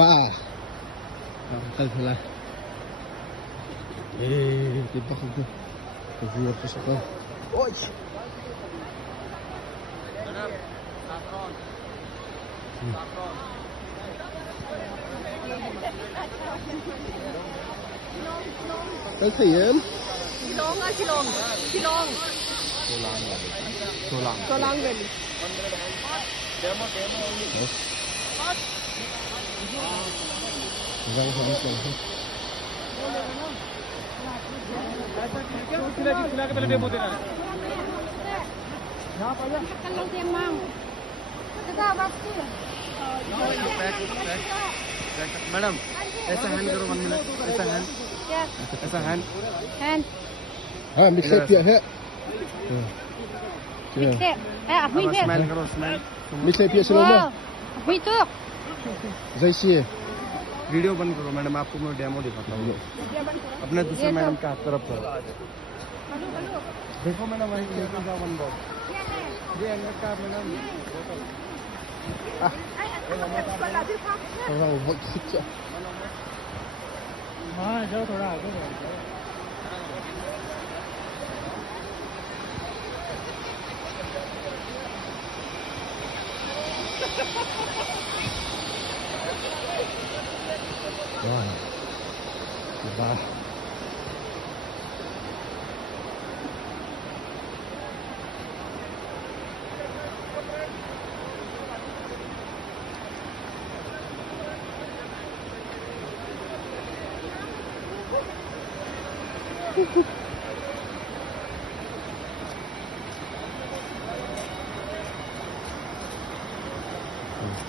Wah. Nakakal pala. Tiba ko to. Pag-view ko sa ko. Oy! Saffron. Cái gì em? Silong ah, silong. Silong. Solang Valley. Demo. Vâng, không biết rồi. खिला के पहले डेमो देना है। Kalau dia mau. Sudah pasti. Madam ऐसा हैंड करो 1 मिनट ऐसा hand Ya. ऐसा hand Hand. À, mình sẽ tiện hết. Chưa. Teh. Api dia. Smile करो smile Mình sẽ tiện slow mo. Api tu. Dây xìa. Video बंद करो मैडम आपको मैं डेमो दिखाता हूँ अपने दूसरे मैडम के हाथ तरफ करो देखो मैडम वही लेके जाओ 1 बॉक्स ये अंदर का madam Thằng nào vẫn thích chứ. हाँ जाओ थोड़ा आगे Wow. Diba?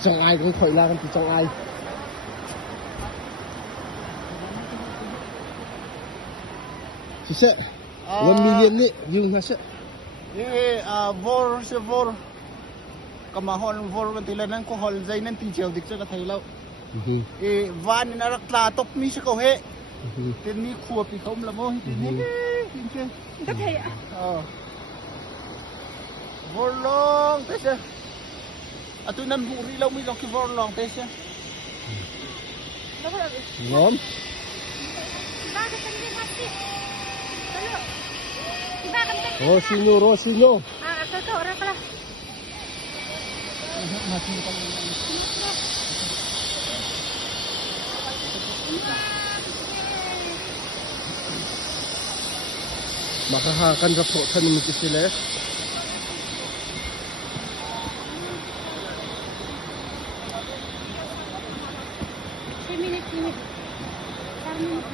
Chẳng ai cũng khỏi làm thì chẳng ai. Chị sẽ 1 million ni yung nasa. ये vor से vor kamahon vor kan tilanan ko hol zai nan ti cheu dik cha ka thailo e van na rak tla tok mi se ko he tin mi khu pi khom la mo tin he tin che Dah saya. vor long te se atu nan bu ri lo mi long ki vor long te se Ngon. Dah kita ni mati. Lalu. Tiba kan kita. Rosino. Ah, kau orang kelas. Makahakan ra po tan mo ti sila. Minit. 4 minit.